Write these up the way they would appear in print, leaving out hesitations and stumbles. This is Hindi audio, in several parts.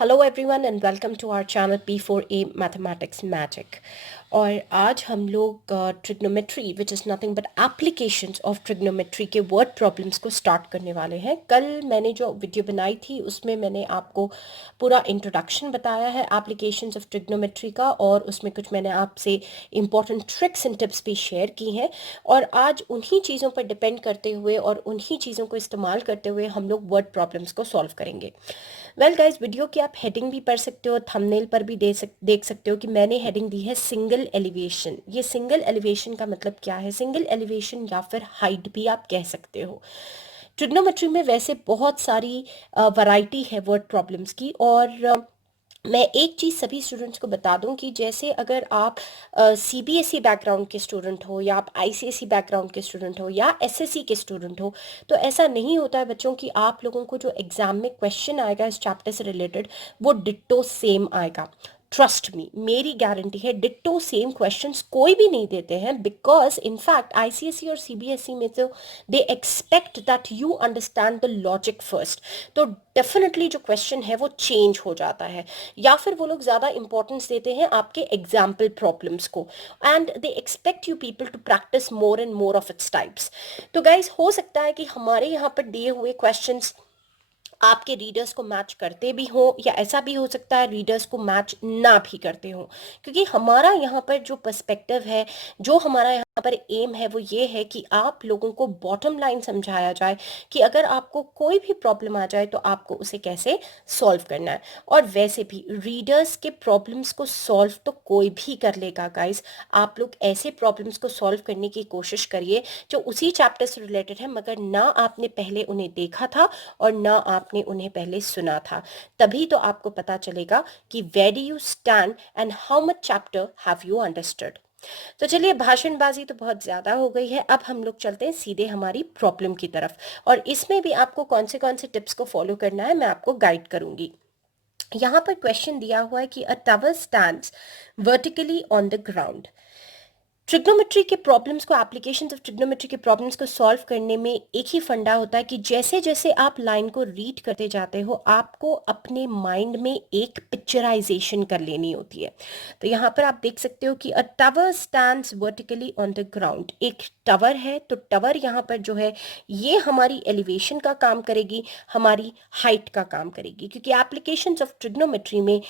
Hello everyone and welcome to our channel P4A mathematics magic. और आज हम लोग trigonometry which is nothing but applications of trigonometry के वर्ड प्रॉब्लम्स को स्टार्ट करने वाले हैं। कल मैंने जो वीडियो बनाई थी उसमें मैंने आपको पूरा इंट्रोडक्शन बताया है एप्लीकेशंस ऑफ ट्रिग्नोमेट्री का, और उसमें कुछ मैंने आपसे इंपॉर्टेंट ट्रिक्स एंड टिप्स भी शेयर की हैं। और आज उन्हीं चीज़ों पर डिपेंड करते हुए और उन्हीं चीज़ों को इस्तेमाल करते हुए हम लोग वर्ड प्रॉब्लम्स को सॉल्व करेंगे। वेल गाइस, वीडियो की आप हेडिंग भी पढ़ सकते हो, थंबनेल पर भी देख सकते हो कि मैंने हेडिंग दी है सिंगल एलिवेशन। ये सिंगल एलिवेशन का मतलब क्या है? सिंगल एलिवेशन या फिर हाइट भी आप कह सकते हो। ट्रिग्नोमेट्री में वैसे बहुत सारी वैरायटी है वर्ड प्रॉब्लम्स की, और मैं एक चीज़ सभी स्टूडेंट्स को बता दूं कि जैसे अगर आप सीबीएसई बैकग्राउंड के स्टूडेंट हो, या आप आईसीएसई बैकग्राउंड के स्टूडेंट हो, या एसएससी के स्टूडेंट हो, तो ऐसा नहीं होता है बच्चों कि आप लोगों को जो एग्जाम में क्वेश्चन आएगा इस चैप्टर से रिलेटेड वो डिट्टो सेम आएगा। ट्रस्ट मी, मेरी गारंटी है, डिट्टो सेम क्वेश्चंस कोई भी नहीं देते हैं, बिकॉज इनफैक्ट आईसीएसई और सीबीएसई में तो they expect that you understand the logic first. तो डेफिनेटली जो क्वेश्चन है वो चेंज हो जाता है, या फिर वो लोग ज़्यादा इंपॉर्टेंस देते हैं आपके एग्जाम्पल प्रॉब्लम्स को, and they expect you people to practice more and more of its types. तो गाइज, हो सकता है कि हमारे यहाँ पर दिए हुए क्वेश्चंस आपके रीडर्स को मैच करते भी हो, या ऐसा भी हो सकता है रीडर्स को मैच ना भी करते हो, क्योंकि हमारा यहाँ पर जो पर्सपेक्टिव है, जो हमारा यहाँ पर एम है, वो ये है कि आप लोगों को बॉटम लाइन समझाया जाए कि अगर आपको कोई भी प्रॉब्लम आ जाए तो आपको उसे कैसे सॉल्व करना है। और वैसे भी रीडर्स के प्रॉब्लम्स को सॉल्व तो कोई भी कर लेगा गाइस। आप लोग ऐसे प्रॉब्लम्स को सॉल्व करने की कोशिश करिए जो उसी चैप्टर से रिलेटेड है, मगर ना आपने पहले उन्हें देखा था और ना आपने उन्हें पहले सुना था। तभी तो आपको पता चलेगा कि where do you stand and how much chapter have you understood. तो चलिए, भाषणबाजी तो बहुत ज़्यादा हो गई है, अब हम लोग चलते हैं सीधे हमारी प्रॉब्लम की तरफ। और इसमें भी आपको कौन से टिप्स को फॉलो करना है मैं आपको गाइड करूंगी। यहाँ पर क्वेश्चन दिया हुआ है कि अ tower stands vertically on the ground. Trigonometry के प्रॉब्लम्स को, एप्लीकेशंस ऑफ ट्रिग्नोमेट्री के प्रॉब्लम्स को सॉल्व करने में एक ही फंडा होता है कि जैसे जैसे आप लाइन को रीड करते जाते हो आपको अपने माइंड में एक पिक्चराइजेशन कर लेनी होती है। तो यहाँ पर आप देख सकते हो कि अ tower stands vertically on the ground. एक टावर है, तो टावर यहाँ पर जो है ये हमारी एलिवेशन का काम करेगी, हमारी हाइट का काम करेगी, क्योंकि एप्लीकेशंस ऑफ ट्रिग्नोमेट्री में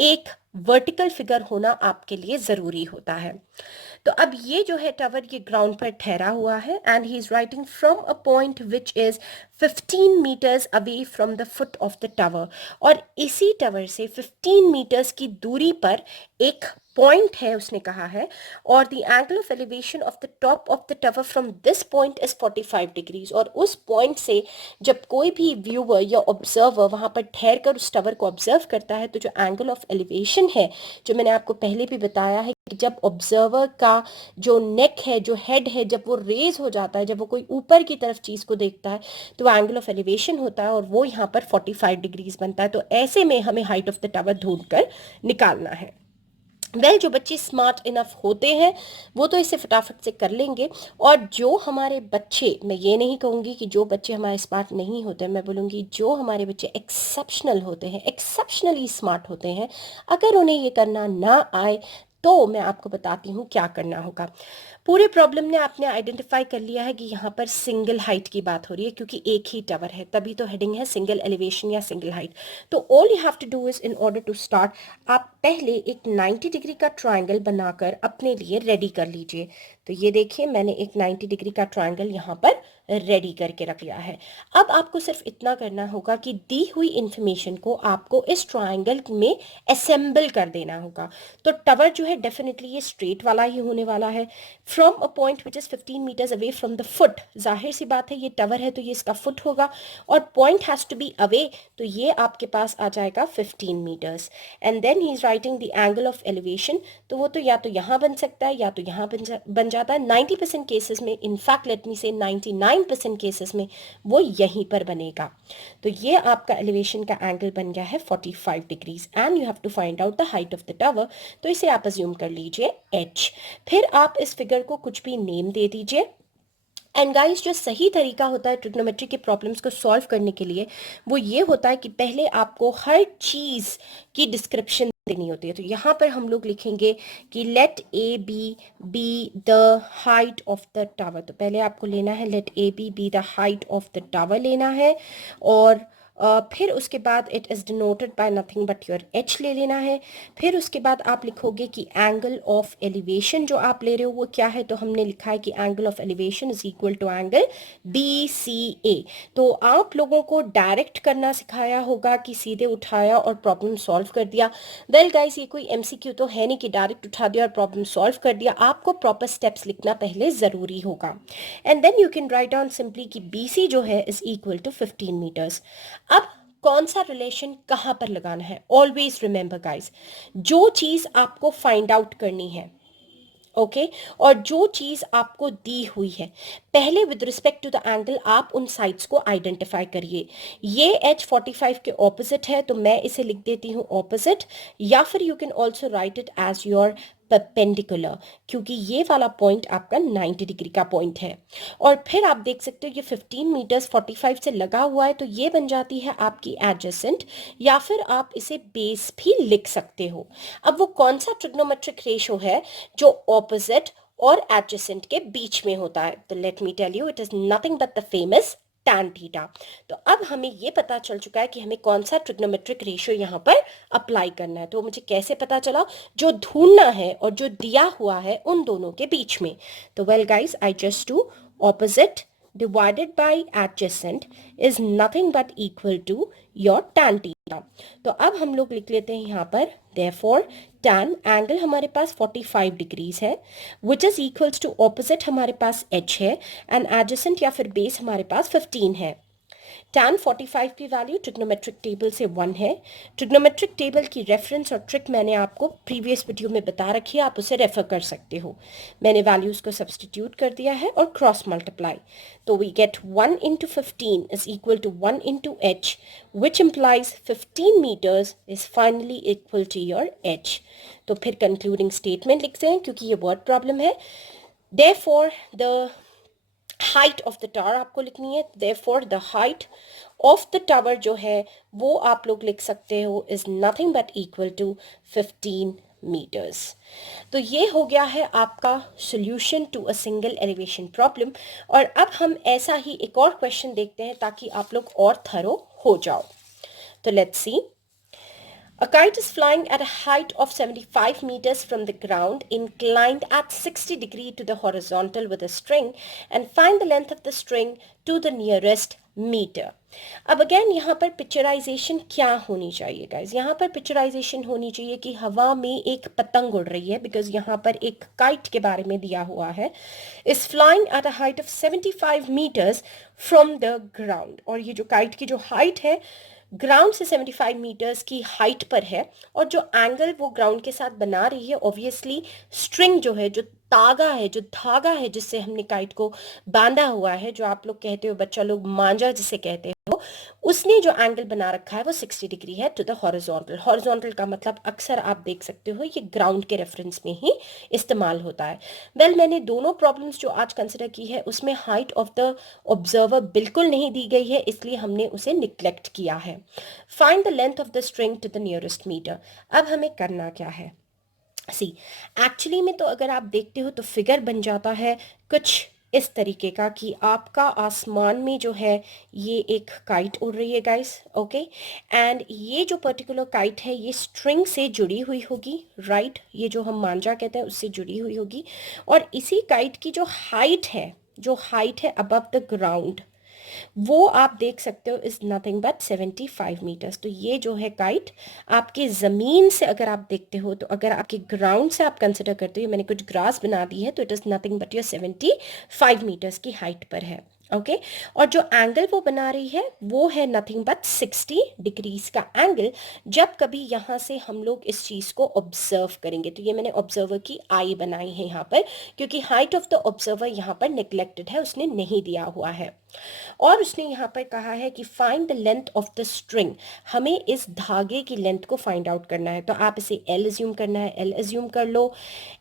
एक वर्टिकल फिगर होना आपके लिए ज़रूरी होता है। तो अब ये जो है टावर, ये ग्राउंड पर ठहरा हुआ है, and he is writing from a point which is 15 meters away from the foot of the tower. और इसी टावर से 15 मीटर्स की दूरी पर एक पॉइंट है उसने कहा है, और the angle of elevation of the top of the tower from this point is 45 degrees. और उस पॉइंट से जब कोई भी व्यूअर या ऑब्जर्वर वहां पर ठहर कर उस टावर को ऑब्जर्व करता है, तो जो एंगल ऑफ एलिवेशन है, जो मैंने आपको पहले भी बताया है कि जब ऑब्जर्वर का जो नेक है, जो हेड है, जब वो रेज हो जाता है, जब वो कोई ऊपर की तरफ चीज को देखता है, तो वो एंगल ऑफ एलिवेशन होता है, और वो यहाँ पर 45 डिग्रीज बनता है। तो ऐसे में हमें हाइट ऑफ द टावर ढूंढकर निकालना है। जो बच्चे स्मार्ट इनफ होते हैं वो तो इसे फटाफट से कर लेंगे, और जो हमारे बच्चे, मैं ये नहीं कहूँगी कि जो बच्चे हमारे स्मार्ट नहीं होते, मैं बोलूँगी जो हमारे बच्चे एक्सेप्शनल होते हैं, एक्सेप्शनली स्मार्ट होते हैं, अगर उन्हें ये करना ना आए तो मैं आपको बताती हूँ क्या करना होगा। पूरे प्रॉब्लम ने आपने आइडेंटिफाई कर लिया है कि यहाँ पर सिंगल हाइट की बात हो रही है, क्योंकि एक ही टावर है, तभी तो हेडिंग है सिंगल एलिवेशन या सिंगल हाइट। तो all you have to do is, in order to start, आप पहले एक 90 डिग्री का ट्रायंगल बनाकर अपने लिए रेडी कर लीजिए। तो ये देखिए, मैंने एक 90 डिग्री का ट्रायंगल यहाँ पर रेडी करके रख लिया है। अब आपको सिर्फ इतना करना होगा कि दी हुई इंफॉर्मेशन को आपको इस ट्रायंगल में असेंबल कर देना होगा। तो टावर जो है डेफिनेटली ये स्ट्रेट वाला ही होने वाला है, from a point which is 15 meters away from the foot. जाहिर सी बात है, ये टावर है तो ये इसका फुट होगा, और point has to be away, तो ये आपके पास आ जाएगा 15 meters. And then he is writing the angle of elevation, तो वो तो या तो यहाँ बन सकता है या तो यहाँ बन जाता है। 90% केसेस में, इनफैक्ट लेट मी से 99% केसेस में वो यहीं पर बनेगा। तो ये आपका एलिवेशन का एंगल बन गया है 45 degrees, and you have to find out the height of the tower. तो इसे आप अज्यूम कर लीजिए h। फिर आप इस फिगर को कुछ भी नेम दे दीजिए। एंड गाइस, जो सही तरीका होता है ट्रिग्नोमेट्री के प्रॉब्लम्स को सॉल्व करने के लिए, वो ये होता है कि पहले आपको हर चीज़ की डिस्क्रिप्शन देनी होती है। तो यहाँ पर हम लोग लिखेंगे कि let a be the height of the tower. तो पहले आपको लेना है let a be the height of the tower लेना है, और फिर उसके बाद it is denoted by nothing but your h ले लेना है। फिर उसके बाद आप लिखोगे कि एंगल ऑफ एलिवेशन जो आप ले रहे हो वो क्या है। तो हमने लिखा है कि angle of elevation is equal to angle BCA। तो आप लोगों को डायरेक्ट करना सिखाया होगा कि सीधे उठाया और प्रॉब्लम सॉल्व कर दिया। वेल गाइस, ये कोई MCQ तो है नहीं कि डायरेक्ट उठा दिया और प्रॉब्लम सॉल्व कर दिया। आपको प्रॉपर स्टेप्स लिखना पहले ज़रूरी होगा। And then you can write down simply कि BC जो है इज इक्वल टू 15 मीटर्स। अब कौन सा रिलेशन कहाँ पर लगाना है, ऑलवेज रिमेंबर गाइस, जो चीज़ आपको फाइंड आउट करनी है, ओके, और जो चीज़ आपको दी हुई है, पहले with respect to the angle आप उन साइड्स को आइडेंटिफाई करिए। ये H45 के ऑपोजिट है तो मैं इसे लिख देती हूँ ऑपोजिट, या फिर you can also write it as your perpendicular, क्योंकि ये वाला पॉइंट आपका 90 डिग्री का पॉइंट है। और फिर आप देख सकते हो ये 15 मीटर्स 45 से लगा हुआ है, तो ये बन जाती है आपकी एडजेसेंट, या फिर आप इसे बेस भी लिख सकते हो। अब वो कौन सा ट्रिग्नोमेट्रिक रेशो है जो ऑपोजिट और एडजेसेंट के बीच में होता है? तो let me tell you, it is nothing but the famous tan theta. तो अब हमें ये पता चल चुका है कि हमें कौन सा ट्रिग्नोमेट्रिक रेशियो यहाँ पर अप्लाई करना है। तो मुझे कैसे पता चला? जो ढूंढना है और जो दिया हुआ है उन दोनों के बीच में। तो well guys, I just do opposite divided by adjacent is nothing but equal to your tan theta। तो अब हम लोग लिख लेते हैं यहाँ पर therefore tan एंगल हमारे पास 45 डिग्रीज है, which is equals to opposite हमारे पास h है, and adjacent या फिर base हमारे पास 15 है। tan 45 की वैल्यू ट्रिग्नोमेट्रिक टेबल से 1 है। ट्रिग्नोमेट्रिक टेबल की रेफरेंस और ट्रिक मैंने आपको प्रीवियस वीडियो में बता रखी है, आप उसे रेफर कर सकते हो। मैंने वैल्यूज़ को सब्सटीट्यूट कर दिया है और क्रॉस मल्टीप्लाई, तो we get 1 into 15 is equal to 1 into h, which implies 15 meters is finally equal to your h. तो फिर कंक्लूडिंग स्टेटमेंट लिखते हैं क्योंकि ये वर्ड प्रॉब्लम है। Therefore the height of the tower आपको लिखनी है। Therefore the height of the tower जो है वो आप लोग लिख सकते हो is nothing but equal to 15 meters. तो ये हो गया है आपका solution to a single elevation problem. और अब हम ऐसा ही एक और क्वेश्चन देखते हैं ताकि आप लोग और थरो हो जाओ। तो let's see. A kite is flying at a height of 75 meters from the ground, inclined at 60 degree to the horizontal with a string, and find the length of the string to the nearest meter। अब अगेन यहाँ पर पिक्चराइजेशन क्या होनी चाहिए गाइज? यहाँ पर पिक्चराइजेशन होनी चाहिए कि हवा में एक पतंग उड़ रही है, बिकॉज यहाँ पर एक काइट के बारे में दिया हुआ है, is flying at a height of 75 meters from the ground. और ये जो काइट की जो हाइट है ग्राउंड से 75 मीटर्स की हाइट पर है, और जो एंगल वो ग्राउंड के साथ बना रही है, ऑब्वियसली स्ट्रिंग जो है, जो तागा है, जो धागा है जिससे हमने काइट को बांधा हुआ है, जो आप लोग कहते हो, बच्चा लोग मांझा जिसे कहते हो, उसने जो एंगल बना रखा है वो 60 डिग्री है टू द हॉरिजॉन्टल। हॉरिजॉन्टल का मतलब अक्सर आप देख सकते हो ये ग्राउंड के रेफरेंस में ही इस्तेमाल होता है। वेल, मैंने दोनों प्रॉब्लम्स जो आज कंसिडर की है उसमें हाइट ऑफ द ऑब्जर्वर बिल्कुल नहीं दी गई है, इसलिए हमने उसे निग्लेक्ट किया है। Find the length of the string to the nearest meter. अब हमें करना क्या है? सी, एक्चुअली में तो अगर आप देखते हो तो फिगर बन जाता है कुछ इस तरीके का कि आपका आसमान में जो है ये एक काइट उड़ रही है गाइस, ओके, एंड ये जो पर्टिकुलर काइट है ये स्ट्रिंग से जुड़ी हुई होगी, राइट, ये जो हम मांझा कहते हैं उससे जुड़ी हुई होगी। और इसी काइट की जो हाइट है, जो हाइट है अबव द ग्राउंड, वो आप देख सकते हो इज नथिंग बट 75 मीटर्स। तो ये जो है काइट आपके ज़मीन से अगर आप देखते हो, तो अगर आपके ग्राउंड से आप कंसिडर करते हो, मैंने कुछ ग्रास बना दी है, तो it is nothing but your 75 meters की हाइट पर है। ओके और जो एंगल वो बना रही है वो है नथिंग बट 60 डिग्रीज का एंगल जब कभी यहाँ से हम लोग इस चीज़ को ऑब्जर्व करेंगे। तो ये मैंने ऑब्जर्वर की आई बनाई है यहाँ पर, क्योंकि हाइट ऑफ द ऑब्जर्वर यहाँ पर निगलेक्टेड है, उसने नहीं दिया हुआ है। और उसने यहाँ पर कहा है कि find the length of the string, हमें इस धागे की लेंथ को फाइंड आउट करना है। तो आप इसे एल एज्यूम करना है, एल एज्यूम कर लो,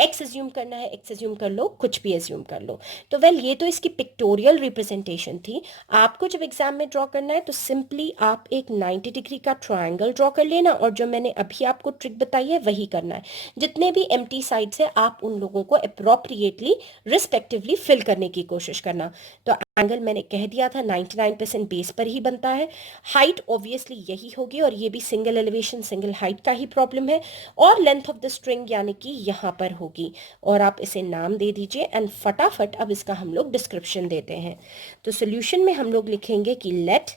एक्स एज्यूम करना है, एक्स एज्यूम कर लो, कुछ भी एज्यूम कर लो। तो वेल ये तो इसकी पिक्टोरियल रिप्रेजेंटेशन थी। आपको जब एग्जाम में ड्रॉ करना है तो सिंपली आप एक 90 डिग्री का ट्रायंगल ड्रॉ कर लेना और जो मैंने अभी आपको ट्रिक बताई है वही करना है। जितने भी एम्प्टी साइड्स है आप उन लोगों को अप्रोप्रिएटली रिस्पेक्टिवली फिल करने की कोशिश करना। तो एंगल मैंने कह दिया था 99% बेस पर ही बनता है। हाइट ऑब्वियसली यही होगी और ये भी सिंगल एलिवेशन सिंगल हाइट का ही प्रॉब्लम है। और लेंथ ऑफ द स्ट्रिंग यानी कि यहाँ पर होगी और आप इसे नाम दे दीजिए एंड फटाफट अब इसका हम लोग डिस्क्रिप्शन देते हैं। तो सोल्यूशन में हम लोग लिखेंगे कि let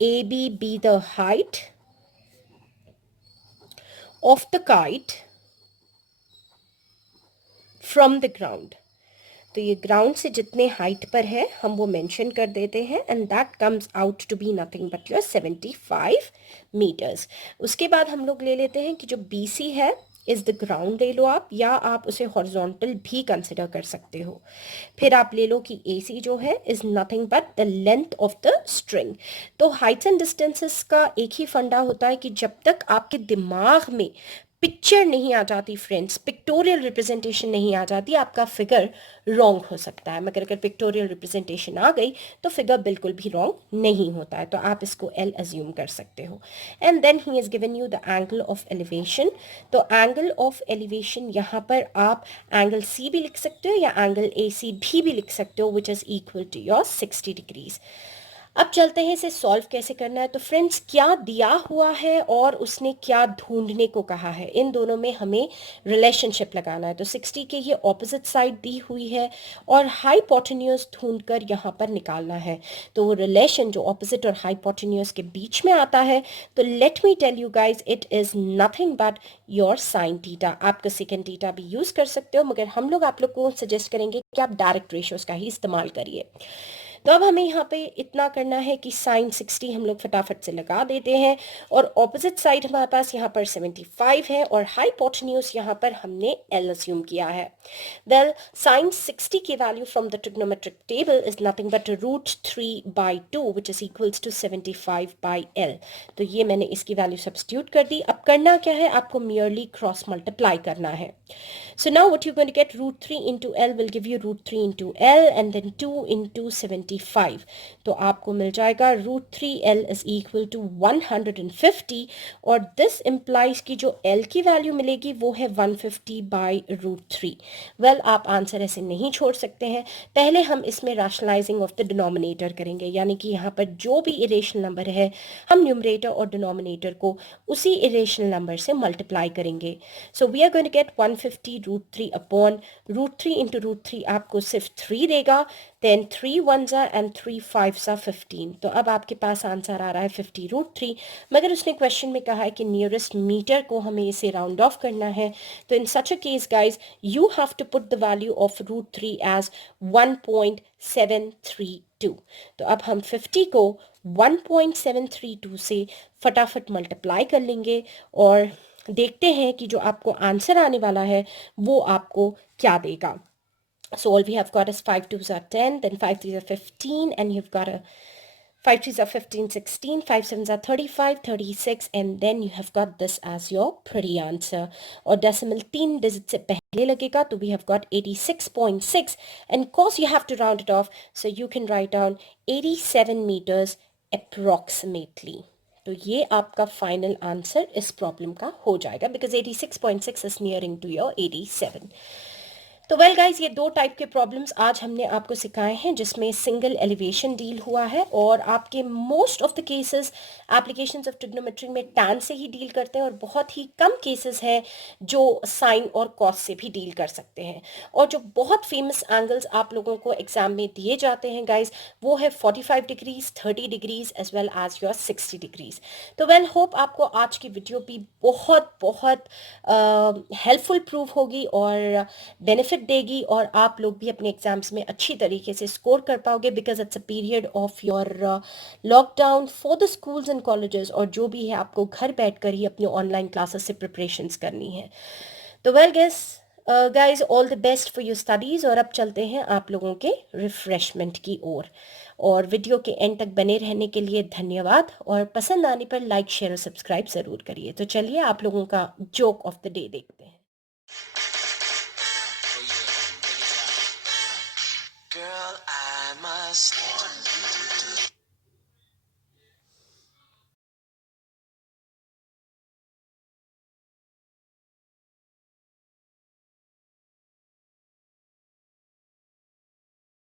a be the height of the kite from the ground. तो ये ग्राउंड से जितने हाइट पर है हम वो मेंशन कर देते हैं and that comes out to be nothing but your 75 meters. उसके बाद हम लोग ले लेते हैं कि जो BC है इज द ग्राउंड ले लो आप, या आप उसे हॉरिजॉन्टल भी कंसिडर कर सकते हो। फिर आप ले लो कि AC जो है is nothing but the length of the string. तो हाइट्स एंड डिस्टेंसेस का एक ही फंडा होता है कि जब तक आपके दिमाग में पिक्चर नहीं आ जाती फ्रेंड्स, पिक्टोरियल रिप्रेजेंटेशन नहीं आ जाती, आपका फिगर रॉन्ग हो सकता है। मगर अगर पिक्टोरियल रिप्रेजेंटेशन आ गई तो फिगर बिल्कुल भी रॉन्ग नहीं होता है। तो आप इसको L अज्यूम कर सकते हो। And then he is given you the angle of elevation. तो एंगल ऑफ एलिवेशन यहाँ पर आप एंगल C भी लिख सकते हो या एंगल AC भी लिख सकते हो which is equal to your 60 degrees. अब चलते हैं इसे सॉल्व कैसे करना है। तो फ्रेंड्स क्या दिया हुआ है और उसने क्या ढूंढने को कहा है, इन दोनों में हमें रिलेशनशिप लगाना है। तो 60 के ये ऑपोजिट साइड दी हुई है और हाइपोटेन्यूज ढूंढकर यहाँ पर निकालना है। तो वो रिलेशन जो ऑपोजिट और हाइपोटेन्यूज के बीच में आता है, तो let me tell you guys it is nothing but your sine theta. आपका सेकेंड थीटा भी यूज कर सकते हो मगर हम लोग आप लोग को सजेस्ट करेंगे कि आप डायरेक्ट रेशियोज का ही इस्तेमाल करिए। तो अब हमें यहाँ पे इतना करना है कि साइन 60 हम लोग फटाफट से लगा देते हैं और ऑपोजिट साइड हमारे पास यहाँ पर 75 है और हाइपोटेन्यूज यहाँ पर हमने L अज्यूम किया है। वेल साइन 60 की value from the trigonometric table is nothing but √3/2 which is equals to 75/L। तो ये मैंने इसकी वैल्यू सब्स्टिट्यूट कर दी। अब करना क्या है, आपको मियरली क्रॉस मल्टीप्लाई करना है। So now what you're going to get, √3 into L will give you √3 into L and then 2 into 75. तो आपको मिल जाएगा √3L is equal to 150 और this implies कि जो L की वैल्यू मिलेगी वो है 150/√3। वेल आप आंसर ऐसे नहीं छोड़ सकते हैं, पहले हम इसमें rationalizing of the denominator करेंगे, यानी कि यहाँ पर जो भी इरेशनल नंबर है हम न्यूमरेटर और डिनोमिनेटर को उसी इरेशनल नंबर से मल्टीप्लाई करेंगे। So we are going to get 150√3 upon √3 into √3 आपको सिर्फ 3 देगा, देन 3 1s एंड 3 5s 15। तो अब आपके पास आंसर आ रहा है 50√3। मगर उसने क्वेश्चन में कहा है कि नियरेस्ट मीटर को हमें इसे राउंड ऑफ करना है। तो in such a case guys you have to put the value of √3 as 1.732। तो अब हम 50 को 1.732 से फटाफट मल्टीप्लाई कर लेंगे और देखते हैं कि जो आपको आंसर आने वाला है वो आपको क्या देगा। So all we have got is 5 2s are 10, then 5 3s are 15, and you've got a 5 3s are 15, 16, 5 7s are 35, 36, and then you have got this as your pretty answer. और decimal 3 digit से पहले लगेगा तो we have got 86.6, and course you have to round it off, so you can write down 87 meters approximately. तो ये आपका फाइनल आंसर इस प्रॉब्लम का हो जाएगा because 86.6 is nearing to your 87। तो वेल गाइज ये दो टाइप के प्रॉब्लम्स आज हमने आपको सिखाए हैं जिसमें सिंगल एलिवेशन डील हुआ है और आपके most of the cases applications of trigonometry में टैन से ही डील करते हैं और बहुत ही कम केसेस हैं जो साइन और कॉस से भी डील कर सकते हैं। और जो बहुत फेमस एंगल्स आप लोगों को एग्जाम में दिए जाते हैं गाइज वो है 45 degrees, 30 degrees as well as your 60 degrees. तो वेल होप आपको आज की वीडियो भी बहुत बहुत हेल्पफुल प्रूव होगी और बेनिफिट बेनिफिट देगी और आप लोग भी अपने एग्जाम्स में अच्छी तरीके से स्कोर कर पाओगे, because it's a period of your lockdown for the schools and colleges, और जो भी है आपको घर बैठकर ही अपनी ऑनलाइन क्लासेस से प्रिपरेशंस करनी है। तो well guess guys, all the best for your studies. और अब चलते हैं आप लोगों के रिफ्रेशमेंट की ओर। और वीडियो के एंड तक बने रहने के लिए धन्यवाद, और पसंद आने पर लाइक शेयर और सब्सक्राइब ज़रूर करिए। तो चलिए आप लोगों का जोक ऑफ द डे देखते हैं। Girl, I must